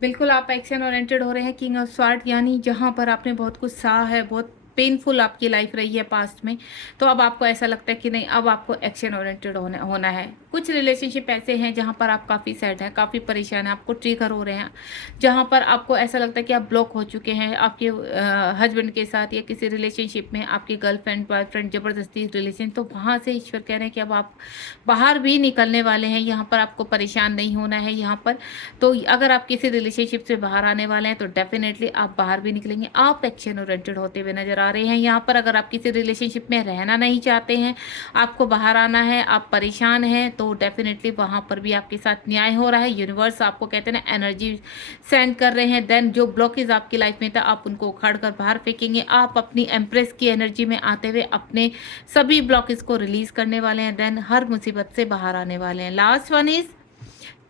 बिल्कुल आप action oriented हो रहे हैं। किंग ऑफ स्वॉर्ड यानी जहाँ पर आपने बहुत कुछ सहा है, बहुत पेनफुल आपकी लाइफ रही है पास्ट में, तो अब आपको ऐसा लगता है कि नहीं, अब आपको एक्शन ओरिएंटेड होना होना है। कुछ रिलेशनशिप ऐसे हैं जहाँ पर आप काफ़ी सैड हैं, काफ़ी परेशान हैं, आपको ट्रिगर हो रहे हैं, जहाँ पर आपको ऐसा लगता है कि आप ब्लॉक हो चुके हैं आपके हस्बैंड के साथ या किसी रिलेशनशिप में, आपकी गर्लफ्रेंड बॉयफ्रेंड ज़बरदस्ती रिलेशन, तो वहाँ से ईश्वर कह रहे हैं कि अब आप बाहर भी निकलने वाले हैं। यहाँ पर आपको परेशान नहीं होना है यहाँ पर। तो अगर आप किसी रिलेशनशिप से बाहर आने वाले हैं तो डेफिनेटली आप बाहर भी निकलेंगे। आप एक्शन ओरिएंटेड होते हुए नजर आ रहे हैं यहाँ पर। अगर आप किसी रिलेशनशिप में रहना नहीं चाहते हैं, आपको बाहर आना है, आप परेशान हैं, तो डेफिनेटली वहाँ पर भी आपके साथ न्याय हो रहा है। यूनिवर्स आपको कहते हैं ना एनर्जी सेंड कर रहे हैं। देन जो ब्लॉकेज आपकी लाइफ में था आप उनको उखाड़ कर बाहर फेंकेंगे। आप अपनी एम्प्रेस की एनर्जी में आते हुए अपने सभी ब्लॉकेज को रिलीज करने वाले हैं। देन हर मुसीबत से बाहर आने वाले हैं। Last one is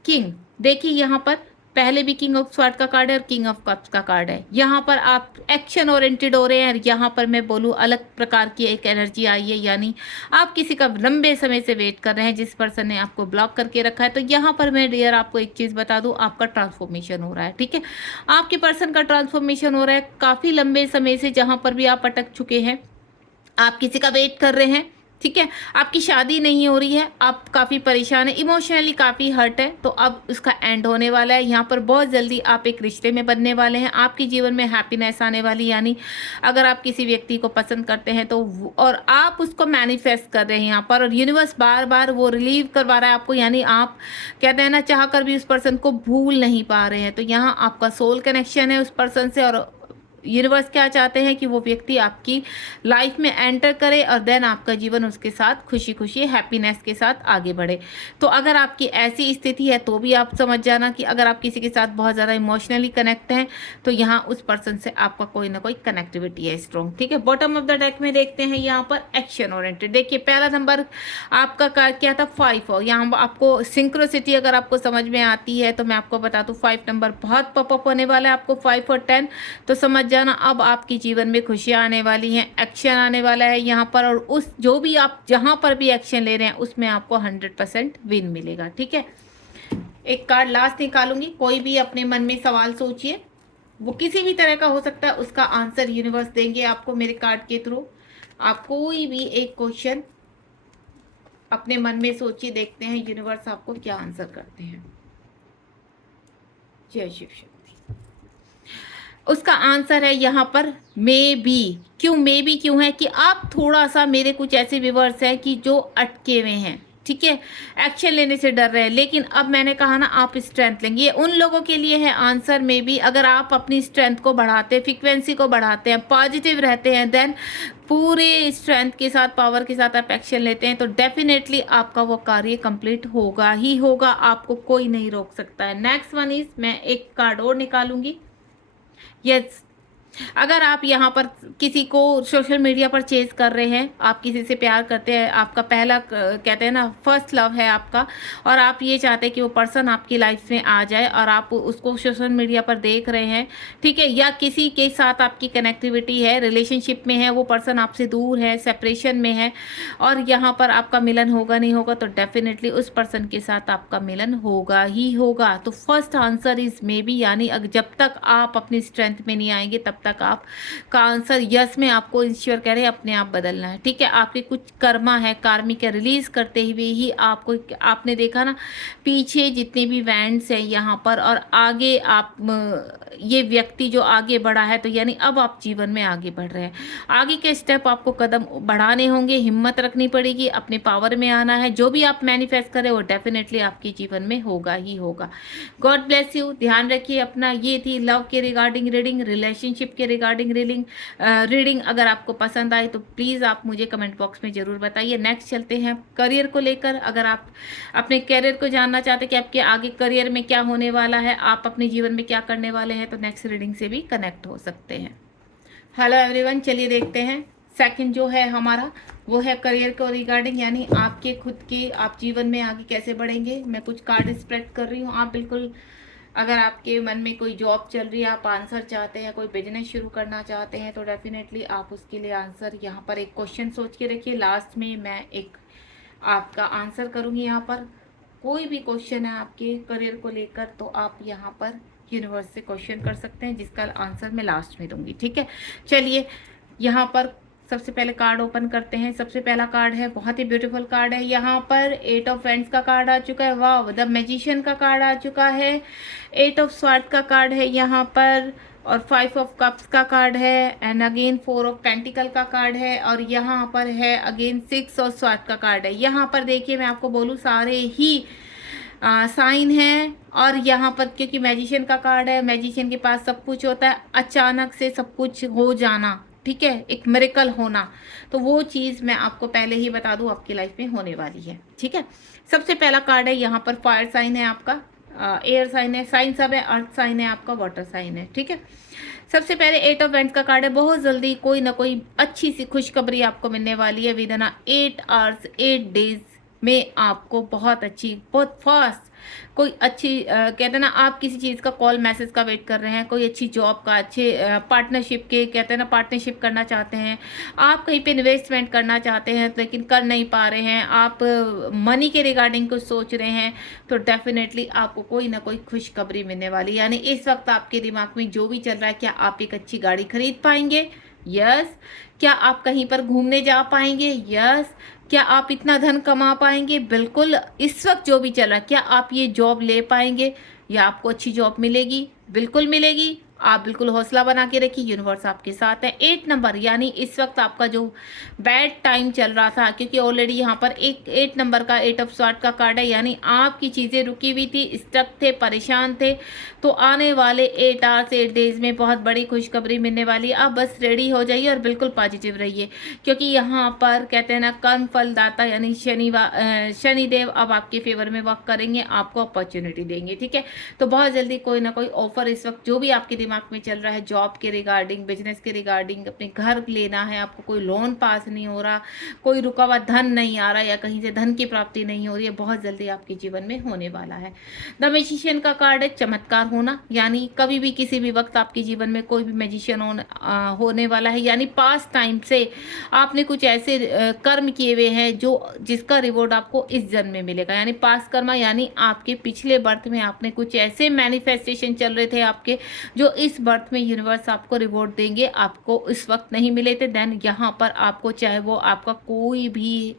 king. देखिए यहाँ पर पहले भी किंग ऑफ स्वॉर्ड का कार्ड है और किंग ऑफ कप्स का कार्ड है। यहाँ पर आप एक्शन ओरिएंटेड हो रहे हैं और यहाँ पर मैं बोलूँ अलग प्रकार की एक एनर्जी आई है, यानी आप किसी का लंबे समय से वेट कर रहे हैं, जिस पर्सन ने आपको ब्लॉक करके रखा है। तो यहाँ पर मैं डियर आपको एक चीज़ बता दूँ, आपका ट्रांसफॉर्मेशन हो रहा है। ठीक है, आपके पर्सन का ट्रांसफॉर्मेशन हो रहा है। काफ़ी लंबे समय से जहाँ पर भी आप अटक चुके हैं, आप किसी का वेट कर रहे हैं, ठीक है, आपकी शादी नहीं हो रही है, आप काफ़ी परेशान है, इमोशनली काफ़ी हर्ट है, तो अब उसका एंड होने वाला है। यहाँ पर बहुत जल्दी आप एक रिश्ते में बनने वाले हैं। आपके जीवन में हैप्पीनेस आने वाली, यानी अगर आप किसी व्यक्ति को पसंद करते हैं तो और आप उसको मैनिफेस्ट कर रहे हैं यहाँ पर, और यूनिवर्स बार बार वो रिलीव करवा रहा है आपको, यानी आप कहते हैं ना चाह कर भी उस पर्सन को भूल नहीं पा रहे हैं। तो यहाँ आपका सोल कनेक्शन है उस पर्सन से, और यूनिवर्स क्या चाहते हैं कि वो व्यक्ति आपकी लाइफ में एंटर करे और देन आपका जीवन उसके साथ खुशी खुशी हैप्पीनेस के साथ आगे बढ़े। तो अगर आपकी ऐसी स्थिति है तो भी आप समझ जाना कि अगर आप किसी के साथ बहुत ज़्यादा इमोशनली कनेक्ट हैं तो यहाँ उस पर्सन से आपका कोई ना कोई कनेक्टिविटी है स्ट्रॉन्ग। ठीक है, बॉटम ऑफ द डेक में देखते हैं यहाँ पर एक्शन ओरिएंटेड। देखिए पहला नंबर आपका कार्ड क्या था, 5। और यहाँ आपको सिंक्रोसिटी अगर आपको समझ में आती है तो मैं आपको बता दूँ 5 नंबर बहुत पॉपअप होने वाला है आपको, 5 और 10। तो समझ जाना अब आपके जीवन में खुशियाँ आने वाली हैं, एक्शन आने वाला है यहाँ पर, और उस जो भी आप जहाँ पर भी एक्शन ले रहे हैं उसमें आपको 100% विन मिलेगा। ठीक है, एक कार्ड लास्ट निकालूंगी। कोई भी अपने मन में सवाल सोचिए, वो किसी भी तरह का हो सकता है, उसका आंसर यूनिवर्स देंगे आपको मेरे कार्ड के थ्रू। आप कोई भी एक क्वेश्चन अपने मन में सोचिए, देखते हैं यूनिवर्स आपको क्या आंसर करते हैं। जय शिव शक्ति। उसका आंसर है यहाँ पर मे बी। क्यों मे बी क्यों है कि आप थोड़ा सा, मेरे कुछ ऐसे व्यूवर्स हैं कि जो अटके हुए हैं, ठीक है, एक्शन लेने से डर रहे हैं, लेकिन अब मैंने कहा ना आप स्ट्रेंथ लेंगे। ये उन लोगों के लिए है आंसर मे बी। अगर आप अपनी स्ट्रेंथ को बढ़ाते हैं, फ्रिक्वेंसी को बढ़ाते हैं, पॉजिटिव रहते हैं, देन पूरे स्ट्रेंथ के साथ, पावर के साथ आप एक्शन लेते हैं, तो डेफिनेटली आपका वो कार्य कंप्लीट होगा ही होगा, आपको कोई नहीं रोक सकता है। नेक्स्ट वन इज, मैं एक कार्ड और निकालूंगी। यस, अगर आप यहाँ पर किसी को सोशल मीडिया पर चेज कर रहे हैं, आप किसी से प्यार करते हैं, आपका पहला कहते हैं ना फर्स्ट लव है आपका, और आप ये चाहते हैं कि वो पर्सन आपकी लाइफ में आ जाए और आप उसको सोशल मीडिया पर देख रहे हैं, ठीक है, या किसी के साथ आपकी कनेक्टिविटी है, रिलेशनशिप में है, वो पर्सन आपसे दूर है, सेपरेशन में है, और यहाँ पर आपका मिलन होगा नहीं होगा, तो डेफिनेटली उस पर्सन के साथ आपका मिलन होगा ही होगा। तो first answer is may be, यानी जब तक आप अपनी स्ट्रेंथ में नहीं आएंगे तब तक आप का आंसर यस में आपको ईश्वर कह रहे हैं अपने आप बदलना है। ठीक है, आपके कुछ कर्मा है, कार्मिक रिलीज करते हुए ही आपको, आपने देखा ना पीछे जितने भी वैंड्स हैं यहाँ पर, और आगे आप ये व्यक्ति जो आगे बढ़ा है, तो यानी अब आप जीवन में आगे बढ़ रहे हैं। आगे के स्टेप आपको कदम बढ़ाने होंगे, हिम्मत रखनी पड़ेगी, अपने पावर में आना है। जो भी आप मैनिफेस्ट करें वो डेफिनेटली आपके जीवन में होगा ही होगा। गॉड ब्लेस यू, ध्यान रखिए अपना। ये थी लव के रिगार्डिंग रीडिंग, रिलेशनशिप के रिगार्डिंग रीडिंग। अगर आपको पसंद आई तो प्लीज़ आप मुझे कमेंट बॉक्स में ज़रूर बताइए। नेक्स्ट चलते हैं करियर को लेकर। अगर आप अपने करियर को जानना चाहते हैं कि आपके आगे करियर में क्या होने वाला है, आप अपने जीवन में क्या करने वाले हैं, तो नेक्स्ट रीडिंग से भी कनेक्ट हो सकते हैं। हेलो एवरीवन, चलिए देखते हैं सेकंड जो है हमारा, वो है करियर को रिगार्डिंग, यानी आपके खुद के, आप जीवन में आगे कैसे बढ़ेंगे। मैं कुछ कार्ड स्प्रेड कर रही हूँ। आप बिल्कुल, अगर आपके मन में कोई जॉब चल रही है, आप आंसर चाहते हैं, कोई बिजनेस शुरू करना चाहते हैं, तो डेफिनेटली आप उसके लिए आंसर यहाँ पर एक क्वेश्चन सोच के रखिए। लास्ट में मैं एक आपका आंसर करूँगी। यहाँ पर कोई भी क्वेश्चन है आपके करियर को लेकर, तो आप यहाँ पर यूनिवर्स से क्वेश्चन कर सकते हैं, जिसका आंसर मैं लास्ट में दूंगी। ठीक है, चलिए यहाँ पर सबसे पहले कार्ड ओपन करते हैं। सबसे पहला कार्ड है, बहुत ही ब्यूटीफुल कार्ड है। यहाँ पर 8 ऑफ वैंड्स का कार्ड आ चुका है, वाह। द मैजिशियन का कार्ड आ चुका है, 8 ऑफ स्वॉर्ड का कार्ड है यहाँ पर, और 5 ऑफ कप्स का कार्ड है, एंड अगेन 4 ऑफ पेंटिकल का कार्ड है, और यहाँ पर है अगेन 6 ऑफ स्वॉर्ड का कार्ड है। यहाँ पर देखिए, मैं आपको बोलूँ सारे ही साइन है। और यहाँ पर क्योंकि मैजिशियन का कार्ड है, मैजिशियन के पास सब कुछ होता है, अचानक से सब कुछ हो जाना, ठीक है, एक मिरेकल होना। तो वो चीज़ मैं आपको पहले ही बता दूं आपकी लाइफ में होने वाली है। ठीक है, सबसे पहला कार्ड है यहाँ पर, फायर साइन है आपका, एयर साइन है, साइन सब है, अर्थ साइन है आपका, वाटर साइन है। ठीक है, सबसे पहले 8 ऑफ वैंड्स का कार्ड है। बहुत जल्दी कोई ना कोई अच्छी सी खुशखबरी आपको मिलने वाली है। विद इन 8 आवर्स 8 डेज में आपको बहुत अच्छी, बहुत फास्ट कोई अच्छी कहते हैं ना, आप किसी चीज़ का कॉल मैसेज का वेट कर रहे हैं, कोई अच्छी जॉब का, अच्छे पार्टनरशिप के, कहते हैं ना, पार्टनरशिप करना चाहते हैं आप, कहीं पे इन्वेस्टमेंट करना चाहते हैं लेकिन कर नहीं पा रहे हैं आप, मनी के रिगार्डिंग कुछ सोच रहे हैं, तो डेफिनेटली आपको कोई ना कोई खुशखबरी मिलने वाली। यानी इस वक्त आपके दिमाग में जो भी चल रहा है, क्या आप एक अच्छी गाड़ी खरीद पाएंगे? यस। क्या आप कहीं पर घूमने जा पाएंगे? यस। क्या आप इतना धन कमा पाएंगे? बिल्कुल। इस वक्त जो भी चल रहा है, क्या आप ये जॉब ले पाएंगे या आपको अच्छी जॉब मिलेगी? बिल्कुल मिलेगी। आप बिल्कुल हौसला बना के रखिए, यूनिवर्स आपके साथ है। 8 नंबर, यानी इस वक्त आपका जो बैड टाइम चल रहा था, क्योंकि ऑलरेडी यहाँ पर एक 8 नंबर का 8 ऑफ स्वॉर्ड का कार्ड है, यानी आपकी चीज़ें रुकी हुई थी, स्टक थे, परेशान थे, तो आने वाले 8 आवर्स 8 डेज में बहुत बड़ी खुशखबरी मिलने वाली है। आप बस रेडी हो जाइए और बिल्कुल पॉजिटिव रहिए, क्योंकि यहाँ पर कहते हैं ना, कर्म फलदाता यानी शनिदेव अब आपके फेवर में वर्क करेंगे, आपको अपॉर्चुनिटी देंगे। ठीक है, तो बहुत जल्दी कोई ना कोई ऑफर इस वक्त जो भी आपके दिमाग में चल रहा है, जॉब के रिगार्डिंग, बिजनेस के रिगार्डिंग, अपने घर लेना है आपको, कोई लोन पास नहीं हो रहा, कोई रुका हुआ धन नहीं आ रहा, या कहीं से धन की प्राप्ति नहीं हो रही है, बहुत जल्दी आपके जीवन में होने वाला है। द मैजिशियन का कार्ड है, चमत्कार होना, यानी कभी भी किसी भी वक्त आपके जीवन में कोई भी मैजिशियन होने वाला है। यानी पास्ट टाइम से आपने कुछ ऐसे कर्म किए हुए हैं जो जिसका रिवॉर्ड आपको इस जन्म में मिलेगा। यानी पास्ट कर्मा, यानी आपके पिछले बर्थ में आपने कुछ ऐसे मैनिफेस्टेशन चल रहे थे आपके, जो इस बर्थ में यूनिवर्स आपको रिवॉर्ड देंगे, आपको इस वक्त नहीं मिले थे। देन यहाँ पर आपको, चाहे वो आपका कोई भी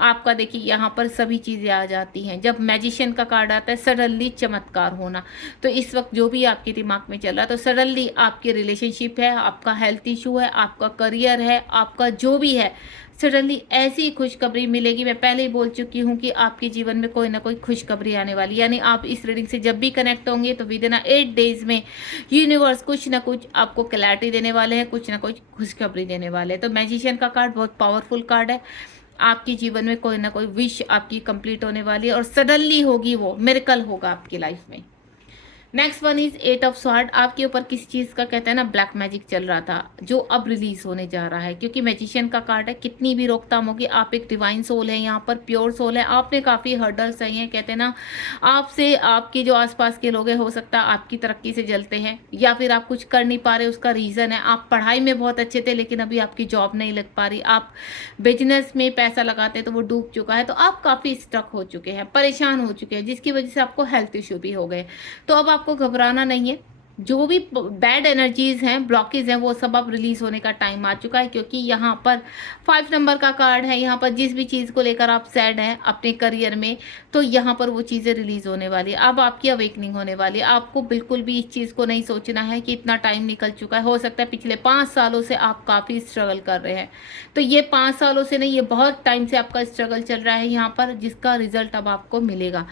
आपका, देखिए यहाँ पर सभी चीज़ें आ जाती हैं। जब मैजिशियन का कार्ड आता है, सडनली चमत्कार होना, तो इस वक्त जो भी आपके दिमाग में चल रहा है, तो सडनली आपकी रिलेशनशिप है, आपका हेल्थ इशू है, आपका करियर है, आपका जो भी है, सडनली ऐसी खुशखबरी मिलेगी। मैं पहले ही बोल चुकी हूँ कि आपके जीवन में कोई ना कोई खुशखबरी आने वाली। यानी आप इस रीडिंग से जब भी कनेक्ट होंगे, तो विद इन 8 डेज में यूनिवर्स कुछ ना कुछ आपको क्लैरिटी देने वाले हैं, कुछ ना कुछ खुशखबरी देने वाले हैं। तो मैजिशियन का कार्ड बहुत पावरफुल कार्ड है। आपके जीवन में कोई ना कोई विश आपकी कंप्लीट होने वाली है, और सडनली होगी, वो मिरेकल होगा आपकी लाइफ में। Next one is 8 of sword. आपके ऊपर किसी चीज़ का, कहते हैं ना, ब्लैक मैजिक चल रहा था, जो अब रिलीज होने जा रहा है, क्योंकि मैजिशियन का कार्ड है। कितनी भी रोकथाम होगी, आप एक डिवाइन सोल है, यहाँ पर प्योर सोल है, आपने काफ़ी हर्डल्स सही हैं, कहते हैं ना, आपसे आपके जो आसपास के लोग हैं, हो सकता है आपकी तरक्की से जलते हैं, या फिर आप कुछ कर नहीं पा रहे। उसका रीज़न है, आप पढ़ाई में बहुत अच्छे थे लेकिन अभी आपकी जॉब नहीं लग पा रही, आप बिजनेस में पैसा लगाते तो वो डूब चुका है, तो आप काफ़ी स्ट्रक हो चुके हैं, परेशान हो चुके हैं, जिसकी वजह से आपको हेल्थ इशू भी हो गए। तो अब आपको घबराना नहीं है, जो भी बैड एनर्जीज हैं, ब्लॉकेज हैं, वो सब अब रिलीज होने का टाइम आ चुका है, क्योंकि यहाँ पर 5 नंबर का कार्ड है। यहाँ पर जिस भी चीज़ को लेकर आप सैड हैं अपने करियर में, तो यहाँ पर वो चीज़ें रिलीज होने वाली है। अब आपकी अवेकनिंग होने वाली है। आपको बिल्कुल भी इस चीज़ को नहीं सोचना है कि इतना टाइम निकल चुका है। हो सकता है पिछले 5 सालों से आप काफ़ी स्ट्रगल कर रहे हैं, तो ये 5 सालों से नहीं, ये बहुत टाइम से आपका स्ट्रगल चल रहा है यहाँ पर, जिसका रिजल्ट अब आपको मिलेगा।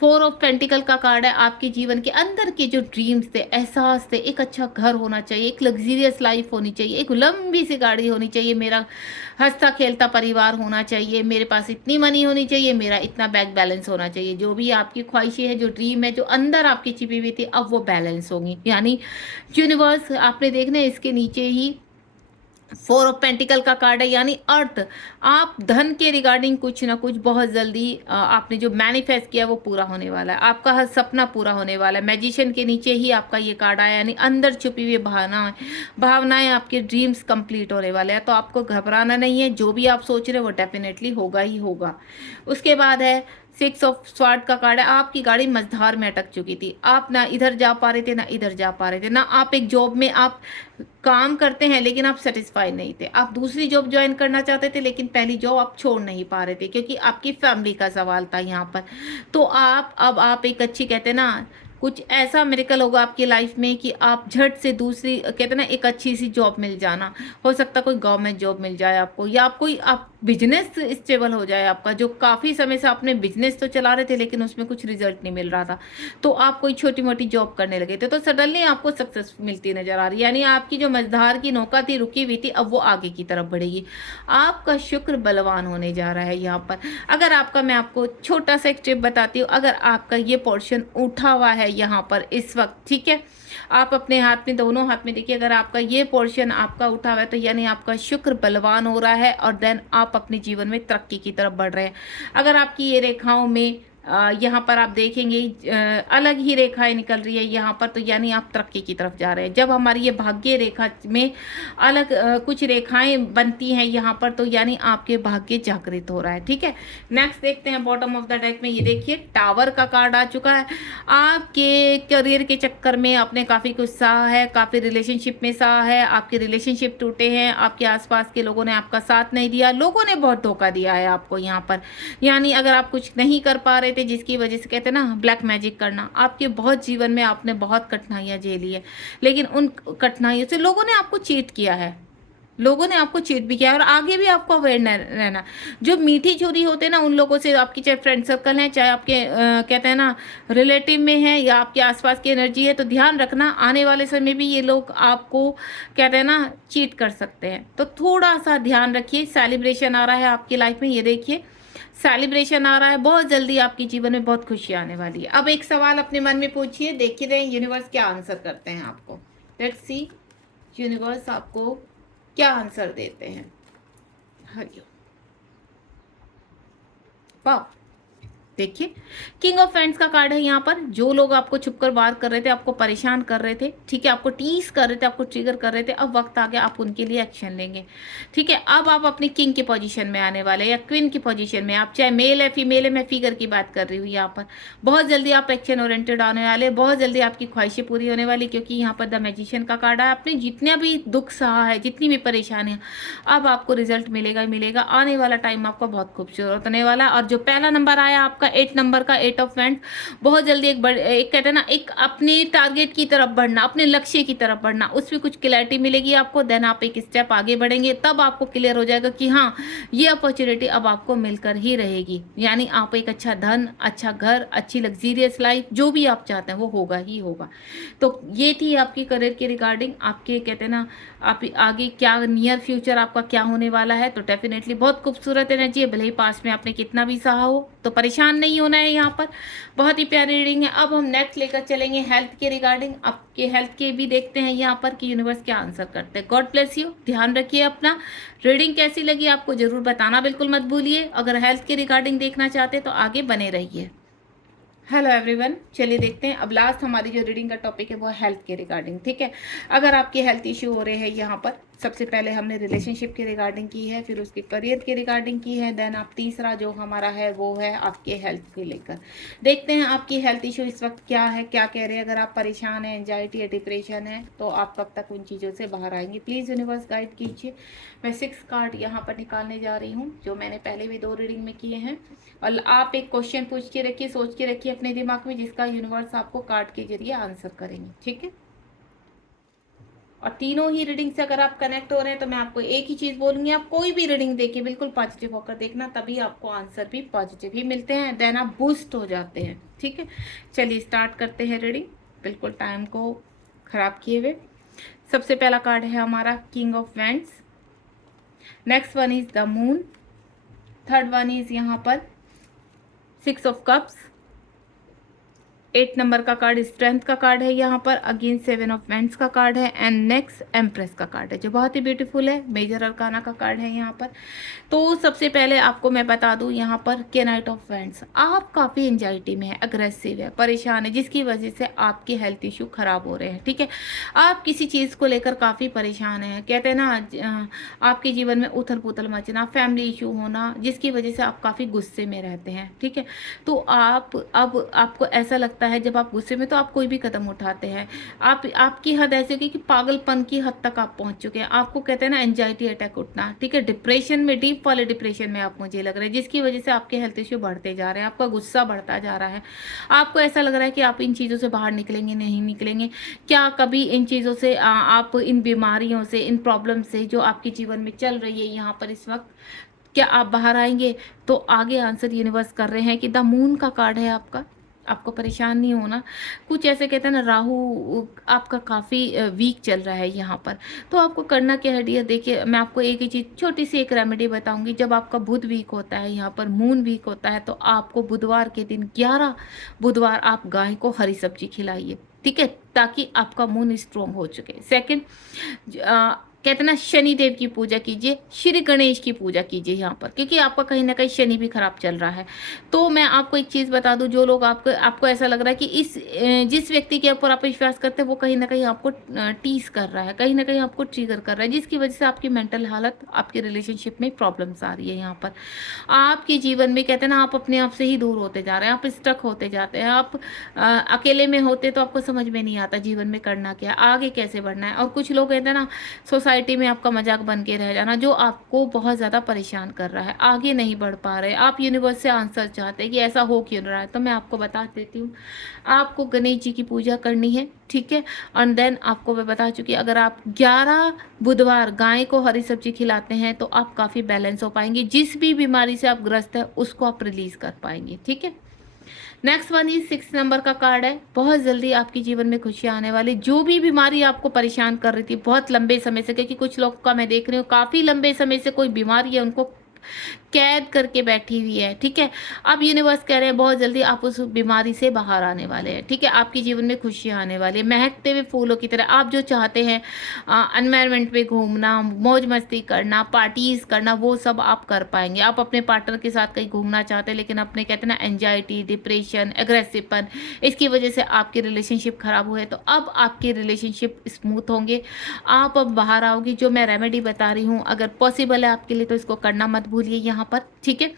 4 ऑफ पेंटिकल का कार्ड है। आपके जीवन के अंदर के जो ड्रीम्स थे, एहसास थे, एक अच्छा घर होना चाहिए, एक लग्जरियस लाइफ होनी चाहिए, एक लंबी सी गाड़ी होनी चाहिए, मेरा हंसता खेलता परिवार होना चाहिए, मेरे पास इतनी मनी होनी चाहिए, मेरा इतना बैंक बैलेंस होना चाहिए। जो भी आपकी ख्वाहिशें हैं, जो ड्रीम है, जो अंदर आपकी छिपी हुई थी, अब वो बैलेंस होंगी। यानी यूनिवर्स, आपने देखना है इसके नीचे ही 4 ऑफ पेंटिकल का कार्ड है, यानी अर्थ। आप धन के रिगार्डिंग कुछ ना कुछ बहुत जल्दी आपने जो मैनिफेस्ट किया वो पूरा होने वाला है, आपका हर सपना पूरा होने वाला है। मैजिशियन के नीचे ही आपका ये कार्ड आया, यानी अंदर छुपी हुई भावनाएं, आपके ड्रीम्स कंप्लीट होने वाले हैं। तो आपको घबराना नहीं है, जो भी आप सोच रहे हो वो डेफिनेटली होगा ही होगा। उसके बाद है सिक्स ऑफ स्वॉर्ड का कार्ड है। आपकी गाड़ी मझधार में अटक चुकी थी, आप ना इधर जा पा रहे थे ना इधर जा पा रहे थे, ना आप एक जॉब में आप काम करते हैं लेकिन आप सेटिस्फाई नहीं थे, आप दूसरी जॉब ज्वाइन करना चाहते थे लेकिन पहली जॉब आप छोड़ नहीं पा रहे थे क्योंकि आपकी फैमिली का सवाल था यहाँ पर। तो आप एक अच्छी कहते हैं ना, कुछ ऐसा मिरेकल होगा आपकी लाइफ में कि आप झट से दूसरी कहते हैं ना एक अच्छी सी जॉब मिल जाना। हो सकता है कोई गवर्नमेंट जॉब मिल जाए आपको, या आप कोई आप बिजनेस स्टेबल हो जाए आपका, जो काफ़ी समय से आपने बिजनेस तो चला रहे थे लेकिन उसमें कुछ रिजल्ट नहीं मिल रहा था, तो आप कोई छोटी मोटी जॉब करने लगे थे तो सडनली आपको सक्सेस मिलती नजर आ रही है। यानी आपकी जो मझधार की नौका थी, रुकी हुई थी, अब वो आगे की तरफ बढ़ेगी। आपका शुक्र बलवान होने जा रहा है यहाँ पर। अगर आपका, मैं आपको छोटा सा एक टिप बताती हूँ, अगर आपका ये पोर्शन उठा हुआ है यहाँ पर इस वक्त, ठीक है, आप अपने हाथ में, दोनों हाथ में देखिए, अगर आपका ये पोर्शन आपका उठा हुआ है तो यानी आपका शुक्र बलवान हो रहा है और देन आप अपने जीवन में तरक्की की तरफ बढ़ रहे हैं। अगर आपकी ये रेखाओं में यहाँ पर आप देखेंगे अलग ही रेखाएं निकल रही है यहाँ पर, तो यानी आप तरक्की की तरफ जा रहे हैं। जब हमारी ये भाग्य रेखा में अलग कुछ रेखाएं बनती हैं यहाँ पर, तो यानी आपके भाग्य जागृत हो रहा है। ठीक है, नेक्स्ट देखते हैं बॉटम ऑफ द डेक में। ये देखिए टावर का कार्ड आ चुका है। आपके करियर के चक्कर में आपने काफ़ी कुछ सहा है, काफ़ी रिलेशनशिप में सहा है, आपके रिलेशनशिप टूटे हैं, आपके आसपास के लोगों ने आपका साथ नहीं दिया, लोगों ने बहुत धोखा दिया है आपको यहाँ पर। यानी अगर आप कुछ नहीं कर पा रहे थे, जिसकी वजह से कहते हैं ना ब्लैक मैजिक करना, आपके बहुत जीवन में आपने बहुत कठिनाइयाँ झेली है, लेकिन उन कठिनाइयों से लोगों ने आपको चीट किया है, लोगों ने आपको चीट भी किया है और आगे भी आपको अवेयर रहना। जो मीठी चोरी होते हैं ना, उन लोगों से, आपकी चाहे फ्रेंड सर्कल है, चाहे आपके कहते हैं ना रिलेटिव में है या आपके आसपास की एनर्जी है, तो ध्यान रखना आने वाले समय भी ये लोग आपको कहते हैं ना चीट कर सकते हैं, तो थोड़ा सा ध्यान रखिए। सेलिब्रेशन आ रहा है आपकी लाइफ में, ये देखिए सेलिब्रेशन आ रहा है, बहुत जल्दी आपके जीवन में बहुत खुशी आने वाली है। अब एक सवाल अपने मन में पूछिए, देखिए रहे यूनिवर्स क्या आंसर करते हैं आपको। लेट्स सी यूनिवर्स आपको क्या आंसर देते हैं। हरिओम। वाह, देखिए किंग ऑफ फ्रेंड्स का कार्ड है यहाँ पर। जो लोग आपको छुपकर वार कर रहे थे, आपको परेशान कर रहे थे, ठीक है, आपको टीज कर रहे थे, आपको ट्रिगर कर रहे थे, अब वक्त आ गया आप उनके लिए एक्शन लेंगे। ठीक है, अब आप अपनी किंग की पोजीशन में आने वाले या क्वीन की पोजीशन में, आप चाहे मेल है फीमेल है, मैं फिगर की बात कर रही हूँ यहाँ पर। बहुत जल्दी आप एक्शन ओरिएंटेड आने वाले, बहुत जल्दी आपकी ख्वाहिशें पूरी होने वाली, क्योंकि यहाँ पर द मैजिशियन का कार्ड है। आपने जितना भी दुख सहा है, जितनी भी परेशानियां, अब आपको रिजल्ट मिलेगा ही मिलेगा। आने वाला टाइम आपका बहुत खूबसूरत होने वाला। और जो पहला नंबर आया आपका 8 नंबर का, 8 ऑफ फ्रेंड्स, बहुत जल्दी एक कहते हैं ना एक अपने टारगेट की तरफ बढ़ना, अपने लक्ष्य की तरफ बढ़ना, उसमें कुछ क्लैरिटी मिलेगी आपको। देन आप एक स्टेप आगे बढ़ेंगे, तब आपको क्लियर हो जाएगा कि हाँ ये अपॉर्चुनिटी अब आपको मिलकर ही रहेगी। यानी आप एक अच्छा धन, अच्छा घर, अच्छी लग्जीरियस लाइफ, जो भी आप चाहते हैं वो होगा ही होगा। तो ये थी आपकी करियर के रिगार्डिंग, आपके कहते हैं ना आप आगे क्या नियर फ्यूचर आपका क्या होने वाला है। तो डेफिनेटली बहुत खूबसूरत एनर्जी है, भले ही पास में आपने कितना भी सहा हो, तो परेशान नहीं होना है यहाँ पर। बहुत ही प्यारी रीडिंग है। अब हम नेक्स्ट लेकर चलेंगे हेल्थ के रिगार्डिंग। आपके हेल्थ के भी देखते हैं यहाँ पर कि यूनिवर्स क्या आंसर करते हैं। गॉड ब्लेस यू, ध्यान रखिए अपना। रीडिंग कैसी लगी आपको जरूर बताना बिल्कुल मत भूलिए। अगर हेल्थ के रिगार्डिंग देखना चाहते हैं तो आगे बने रहिए। हेलो एवरीवन, चलिए देखते हैं। अब लास्ट हमारी जो रीडिंग का टॉपिक है वो हेल्थ के रिगार्डिंग। ठीक है, अगर आपके हेल्थ इश्यू हो रहे हैं यहाँ पर, सबसे पहले हमने रिलेशनशिप के रिगार्डिंग की है, फिर उसके करियर के रिगार्डिंग की है, देन आप तीसरा जो हमारा है वो है आपके हेल्थ को लेकर। देखते हैं आपकी हेल्थ इशू इस वक्त क्या है, क्या कह रहे हैं। अगर आप परेशान हैं, एंजाइटी या डिप्रेशन है, तो आप कब तक उन चीज़ों से बाहर आएंगे, प्लीज़ यूनिवर्स गाइड कीजिए। मैं 6 कार्ड यहाँ पर निकालने जा रही हूँ, जो मैंने पहले भी 2 रीडिंग में किए हैं। और आप एक क्वेश्चन पूछ के रखिए, सोच के रखिए अपने दिमाग में, जिसका यूनिवर्स आपको कार्ड के जरिए आंसर करेंगे। ठीक है, और तीनों ही रीडिंग से अगर आप कनेक्ट हो रहे हैं तो मैं आपको एक ही चीज़ बोलूँगी, आप कोई भी रीडिंग देखिए बिल्कुल पॉजिटिव होकर देखना, तभी आपको आंसर भी पॉजिटिव ही मिलते हैं, देन आप बूस्ट हो जाते हैं। ठीक है, चलिए स्टार्ट करते हैं रीडिंग, बिल्कुल टाइम को ख़राब किए हुए। सबसे पहला कार्ड है हमारा king of wands, next one is the moon, third one is यहाँ पर 6 ऑफ कप्स, 8 नंबर का कार्ड स्ट्रेंथ का कार्ड है यहाँ पर, अगेन 7 ऑफ वैंड्स का कार्ड है एंड नेक्स्ट एम्प्रेस का कार्ड है जो बहुत ही ब्यूटीफुल है, मेजर अरकाना का कार्ड है यहाँ पर। तो सबसे पहले आपको मैं बता दूं यहाँ पर के नाइट ऑफ वैंड्स, आप काफ़ी एंजाइटी में है, अग्रेसिव है, परेशान है, जिसकी वजह से आपके हेल्थ इशू खराब हो रहे हैं, ठीक है। आप किसी चीज़ को लेकर काफ़ी परेशान हैं, कहते हैं ना आपके जीवन में उथल पुथल मचना, फैमिली इशू होना, जिसकी वजह से आप काफ़ी गुस्से में रहते हैं, ठीक है। तो आप अब आपको ऐसा लगता है जब आप गुस्से में, तो आप कोई भी कदम उठाते हैं, आपकी हद ऐसी होगी कि पागलपन की हद तक आप पहुंच चुके हैं, आपको कहते हैं ना एंजाइटी अटैक उठना, ठीक है, डिप्रेशन में, डीप वाले डिप्रेशन में आप मुझे लग रहे हैं, जिसकी वजह से आपके हेल्थ इश्यू बढ़ते जा रहे हैं, आपका गुस्सा बढ़ता जा रहा है, आपको ऐसा लग रहा है कि आप इन चीज़ों से बाहर निकलेंगे नहीं निकलेंगे, क्या कभी इन चीज़ों से आप इन बीमारियों से, इन प्रॉब्लम से जो आपके जीवन में चल रही है यहाँ पर इस वक्त, क्या आप बाहर आएंगे? तो आगे आंसर यूनिवर्स कर रहे हैं कि द मून का कार्ड है आपका, आपको परेशान नहीं होना। कुछ ऐसे कहते हैं ना, राहु आपका काफ़ी वीक चल रहा है यहाँ पर, तो आपको करना क्या है डियर, देखिए मैं आपको एक ही चीज़, छोटी सी एक रेमेडी बताऊंगी। जब आपका बुध वीक होता है, यहाँ पर मून वीक होता है, तो आपको बुधवार के दिन 11 बुधवार आप गाय को हरी सब्जी खिलाइए, ठीक है, ताकि आपका मून स्ट्रोंग हो चुके। सेकेंड, कहते हैं ना शनि देव की पूजा कीजिए, श्री गणेश की पूजा कीजिए यहाँ पर, क्योंकि आपका कहीं ना कहीं शनि भी खराब चल रहा है। तो मैं आपको एक चीज़ बता दूं, जो लोग आपको ऐसा लग रहा है कि जिस व्यक्ति के ऊपर आप विश्वास करते हैं वो कहीं ना कहीं आपको टीस कर रहा है, कहीं ना कहीं आपको ट्रिगर कर रहा है, जिसकी वजह से आपकी मेंटल हालत, आपके रिलेशनशिप में प्रॉब्लम्स आ रही है यहाँ पर। आपके जीवन में कहते हैं ना आप अपने आप से ही दूर होते जा रहे हैं, आप स्टक होते जाते हैं, आप अकेले में होते तो आपको समझ में नहीं आता जीवन में करना क्या है, आगे कैसे बढ़ना है। और कुछ लोग कहते हैं ना सोसाइटी में आपका मजाक बन के रह जाना, जो आपको बहुत ज़्यादा परेशान कर रहा है, आगे नहीं बढ़ पा रहे, आप यूनिवर्स से आंसर चाहते हैं कि ऐसा हो क्यों रहा है। तो मैं आपको बता देती हूँ, आपको गणेश जी की पूजा करनी है, ठीक है। और देन आपको मैं बता चुकी, अगर आप 11 बुधवार गाय को हरी सब्जी खिलाते हैं तो आप काफ़ी बैलेंस हो पाएंगे, जिस भी बीमारी से आप ग्रस्त है उसको आप रिलीज कर पाएंगे, ठीक है। नेक्स्ट वन ही 6 नंबर का कार्ड है, बहुत जल्दी आपके जीवन में खुशियां आने वाली। जो भी बीमारी आपको परेशान कर रही थी बहुत लंबे समय से, क्योंकि कुछ लोग का मैं देख रही हूँ काफ़ी लंबे समय से कोई बीमारी है उनको कैद करके बैठी हुई है, ठीक है। अब यूनिवर्स कह रहे हैं बहुत जल्दी आप उस बीमारी से बाहर आने वाले हैं, ठीक है। आपके जीवन में खुशियां आने वाली है, महकते हुए फूलों की तरह। आप जो चाहते हैं एनवायरनमेंट में घूमना, मौज मस्ती करना, पार्टीज करना, वो सब आप कर पाएंगे। आप अपने पार्टनर के साथ कहीं घूमना चाहते हैं, लेकिन अपने कहते हैं ना एंजाइटी, डिप्रेशन, एग्रेसिवपन, इसकी वजह से आपके रिलेशनशिप खराब हुए, तो अब आपके रिलेशनशिप स्मूथ होंगे, आप अब बाहर आओगे। जो मैं रेमेडी बता रही हूँ अगर पॉसिबल है आपके लिए तो इसको करना मत भूलिए यहाँ पर, ठीक है।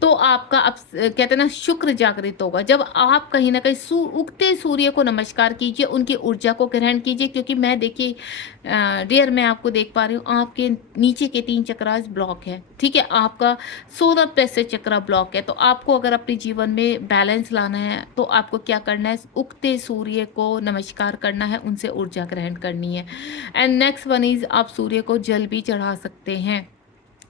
तो आपका अब कहते हैं ना शुक्र जागृत होगा, जब आप कहीं ना कहीं उगते सूर्य को नमस्कार कीजिए, उनकी ऊर्जा को ग्रहण कीजिए। क्योंकि मैं देखिए डियर, मैं आपको देख पा रही हूँ आपके नीचे के 3 चक्रास ब्लॉक है, ठीक है, आपका 16 पैसे चक्रा ब्लॉक है। तो आपको अगर अपने जीवन में बैलेंस लाना है तो आपको क्या करना है, उगते सूर्य को नमस्कार करना है, उनसे ऊर्जा ग्रहण करनी है। एंड नेक्स्ट वन इज, आप सूर्य को जल भी चढ़ा सकते हैं,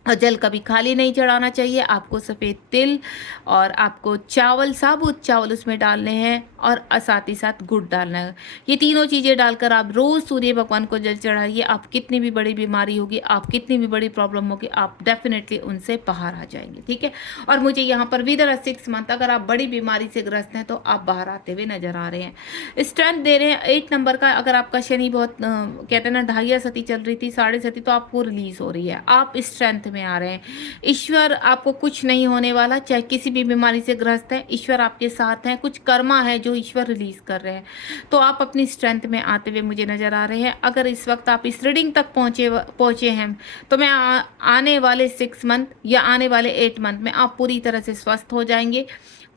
और जल कभी खाली नहीं चढ़ाना चाहिए। आपको सफ़ेद तिल और आपको चावल, साबुत चावल उसमें डालने हैं, और साथ ही साथ गुड़ डालना है। ये तीनों चीज़ें डालकर आप रोज़ सूर्य भगवान को जल चढ़ाइए। आप कितनी भी बड़ी बीमारी होगी, आप कितनी भी बड़ी प्रॉब्लम होगी, आप डेफिनेटली उनसे बाहर आ जाएंगे, ठीक है। और मुझे यहाँ पर विदर 6 मंथ, अगर आप बड़ी बीमारी से ग्रस्त हैं तो आप बाहर आते हुए नजर आ रहे हैं। स्ट्रेंथ दे रहे हैं 8 नंबर का। अगर आपका शनि बहुत कहते हैं ना ढाइया सती चल रही थी, 7.5 तो आपको रिलीज हो रही है, आप स्ट्रेंथ में आ रहे हैं। ईश्वर आपको कुछ नहीं होने वाला, चाहे किसी भी बीमारी से ग्रस्त है, ईश्वर आपके साथ हैं। कुछ कर्मा है जो ईश्वर रिलीज कर रहे हैं, तो आप अपनी स्ट्रेंथ में आते हुए मुझे नजर आ रहे हैं। अगर इस वक्त आप इस रीडिंग तक पहुंचे हैं तो मैं आने वाले 6 मंथ या आने वाले 8 मंथ में आप पूरी तरह से स्वस्थ हो जाएंगे।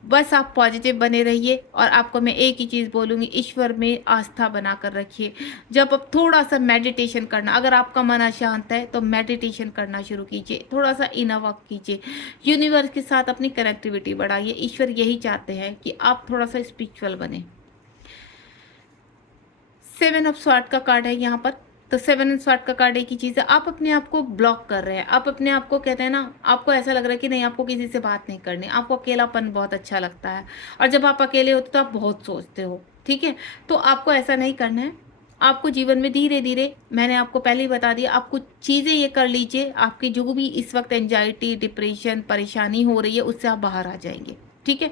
बस आप पॉजिटिव बने रहिए, और आपको मैं एक ही चीज़ बोलूँगी, ईश्वर में आस्था बनाकर रखिए। जब अब थोड़ा सा मेडिटेशन करना, अगर आपका मन अशांत है तो मेडिटेशन करना शुरू कीजिए, थोड़ा सा इनर वर्क कीजिए, यूनिवर्स के साथ अपनी कनेक्टिविटी बढ़ाइए। ईश्वर यही चाहते हैं कि आप थोड़ा सा स्पिरिचुअल बने। 7 ऑफ स्वॉर्ड का कार्ड है यहाँ पर। तो 7 ऑफ स्वॉर्ड का कार्ड एक ही चीज़ है, आप अपने आप को ब्लॉक कर रहे हैं, आप अपने आप को कहते हैं ना, आपको ऐसा लग रहा है कि नहीं आपको किसी से बात नहीं करनी, आपको अकेलापन बहुत अच्छा लगता है, और जब आप अकेले होते तो आप बहुत सोचते हो, ठीक है। तो आपको ऐसा नहीं करना है। आपको जीवन में धीरे धीरे, मैंने आपको पहले ही बता दिया, आप कुछ चीज़ें ये कर लीजिए, आपकी जो भी इस वक्त एंजाइटी, डिप्रेशन, परेशानी हो रही है उससे आप बाहर आ जाएंगे, ठीक है।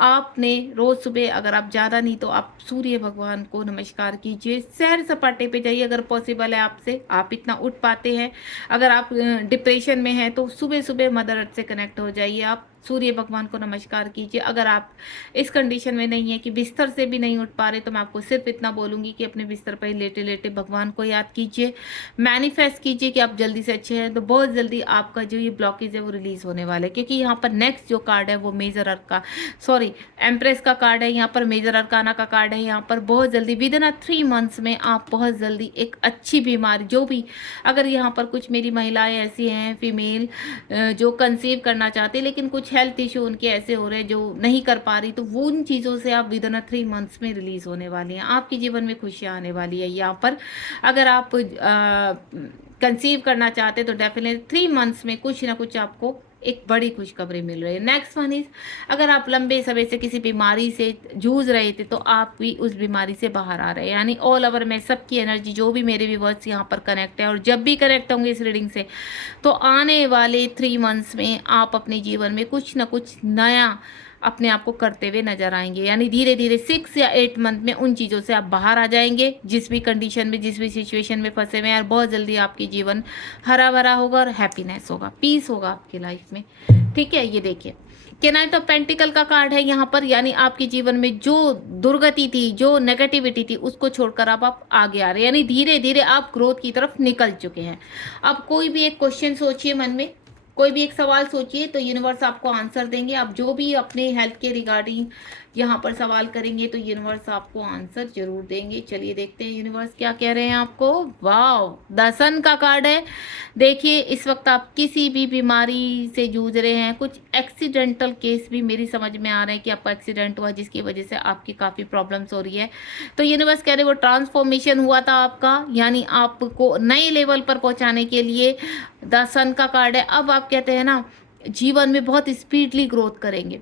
आपने रोज सुबह, अगर आप ज़्यादा नहीं तो आप सूर्य भगवान को नमस्कार कीजिए, सैर सपाटे पे जाइए अगर पॉसिबल है आपसे, आप इतना उठ पाते हैं। अगर आप डिप्रेशन में हैं तो सुबह सुबह मदर अर्थ से कनेक्ट हो जाइए, आप सूर्य भगवान को नमस्कार कीजिए। अगर आप इस कंडीशन में नहीं है कि बिस्तर से भी नहीं उठ पा रहे, तो मैं आपको सिर्फ इतना बोलूँगी कि अपने बिस्तर पर लेटे लेटे भगवान को याद कीजिए, मैनिफेस्ट कीजिए कि आप जल्दी से अच्छे हैं, तो बहुत जल्दी आपका जो ये ब्लॉकेज है वो रिलीज़ होने वाला है। क्योंकि यहाँ पर नेक्स्ट जो कार्ड है वो मेजर अर्थ का, सॉरी, एम्प्रेस का कार्ड है, यहाँ पर मेजर अरकाना का कार्ड है। यहाँ पर बहुत जल्दी विद इन 3 मंथ्स में आप बहुत जल्दी एक अच्छी बीमारी, जो भी, अगर यहाँ पर कुछ मेरी महिलाएं ऐसी हैं फीमेल जो कंसीव करना चाहते हैं लेकिन कुछ हेल्थ इशू उनके ऐसे हो रहे हैं जो नहीं कर पा रही, तो वो उन चीज़ों से आप विद इन 3 मंथ्स में रिलीज होने वाली हैं। आपके जीवन में खुशियाँ आने वाली है। यहाँ पर अगर आप कंसीव करना चाहते तो डेफिनेटली 3 मंथ्स में कुछ ना कुछ आपको एक बड़ी खुशखबरी मिल रही है। नेक्स्ट वन इज, अगर आप लंबे समय से किसी बीमारी से जूझ रहे थे तो आप भी उस बीमारी से बाहर आ रहे हैं। यानी ऑल ओवर में सबकी एनर्जी, जो भी मेरे व्यूअर्स यहाँ पर कनेक्ट है और जब भी कनेक्ट होंगे इस रीडिंग से, तो आने वाले 3 मंथ्स में आप अपने जीवन में कुछ ना कुछ नया अपने आप को करते हुए नजर आएंगे। यानी धीरे धीरे 6 या 8 मंथ में उन चीज़ों से आप बाहर आ जाएंगे, जिस भी कंडीशन में, जिस भी सिचुएशन में फंसे हुए हैं, और बहुत जल्दी आपकी जीवन हरा भरा होगा और हैप्पीनेस होगा, पीस होगा आपकी लाइफ में। ठीक है, ये देखिए नाइट ऑफ पेंटिकल का कार्ड है यहाँ पर। यानी आपके जीवन में जो दुर्गति थी, जो नेगेटिविटी थी, उसको छोड़कर आप आगे आ रहे हैं। यानी धीरे धीरे आप ग्रोथ की तरफ निकल चुके हैं। अब कोई भी एक क्वेश्चन सोचिए मन में, कोई भी एक सवाल सोचिए, तो यूनिवर्स आपको आंसर देंगे। आप जो भी अपने हेल्थ के रिगार्डिंग यहाँ पर सवाल करेंगे तो यूनिवर्स आपको आंसर जरूर देंगे। चलिए देखते हैं यूनिवर्स क्या कह रहे हैं आपको। वाव, द सन का कार्ड है। देखिए, इस वक्त आप किसी भी बीमारी से जूझ रहे हैं, कुछ एक्सीडेंटल केस भी मेरी समझ में आ रहे हैं कि आपका एक्सीडेंट हुआ जिसकी वजह से आपकी काफ़ी प्रॉब्लम्स हो रही है। तो यूनिवर्स कह रहे वो ट्रांसफॉर्मेशन हुआ था आपका, यानी आपको नए लेवल पर पहुंचाने के लिए द सन का कार्ड है। अब आप कहते हैं ना, जीवन में बहुत स्पीडली ग्रोथ करेंगे।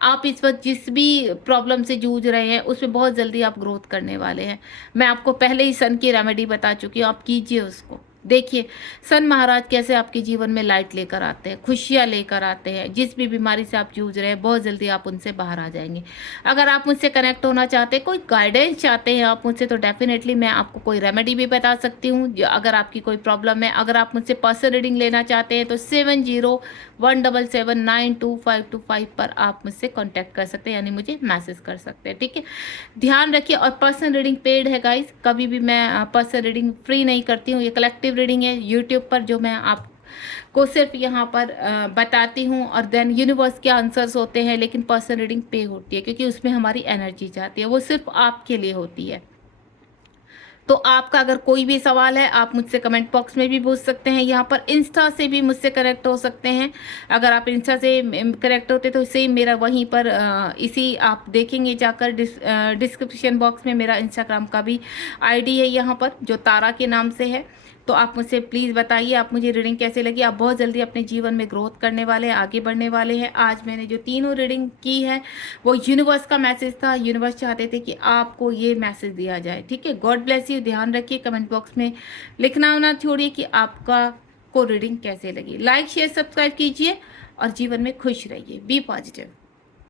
आप इस वक्त जिस भी प्रॉब्लम से जूझ रहे हैं उसमें बहुत जल्दी आप ग्रोथ करने वाले हैं। मैं आपको पहले ही सन की रेमेडी बता चुकी हूँ, आप कीजिए उसको। देखिए सन महाराज कैसे आपके जीवन में लाइट लेकर आते हैं, खुशियाँ लेकर आते हैं। जिस भी बीमारी से आप जूझ रहे हैं बहुत जल्दी आप उनसे बाहर आ जाएंगे। अगर आप मुझसे कनेक्ट होना चाहते हैं, कोई गाइडेंस चाहते हैं आप मुझसे, तो डेफिनेटली मैं आपको कोई रेमेडी भी बता सकती हूँ अगर आपकी कोई प्रॉब्लम है। अगर आप मुझसे पर्सनल रीडिंग लेना चाहते हैं तो 7017792525 पर आप मुझसे कॉन्टैक्ट कर सकते हैं, यानी मुझे मैसेज कर सकते हैं। ठीक है, ध्यान रखिए। और पर्सनल रीडिंग पेड है गाइज, कभी भी मैं पर्सनल रीडिंग फ्री नहीं करती हूँ। ये कलेक्टिव रीडिंग है यूट्यूब पर, जो मैं आपको सिर्फ यहाँ पर बताती हूँ, और देन यूनिवर्स के आंसर्स होते हैं। लेकिन पर्सनल रीडिंग पे होती है क्योंकि उसमें हमारी एनर्जी जाती है, वो सिर्फ आपके लिए होती है। तो आपका अगर कोई भी सवाल है आप मुझसे कमेंट बॉक्स में भी पूछ सकते हैं। यहाँ पर इंस्टा से भी मुझसे कनेक्ट हो सकते हैं। अगर आप इंस्टा से कनेक्ट होते तो सेम मेरा वहीं पर इसी आप देखेंगे जाकर डिस्क्रिप्शन बॉक्स में मेरा इंस्टाग्राम का भी आईडी है यहाँ पर, जो तारा के नाम से है। तो आप मुझसे प्लीज़ बताइए आप मुझे रीडिंग कैसे लगी। आप बहुत जल्दी अपने जीवन में ग्रोथ करने वाले हैं, आगे बढ़ने वाले हैं। आज मैंने जो तीनों रीडिंग की है वो यूनिवर्स का मैसेज था। यूनिवर्स चाहते थे कि आपको ये मैसेज दिया जाए। ठीक है, गॉड ब्लेस यू। ध्यान रखिए, कमेंट बॉक्स में लिखना ना छोड़िए कि आपका को रीडिंग कैसे लगी। लाइक शेयर सब्सक्राइब कीजिए और जीवन में खुश रहिए। Be positive.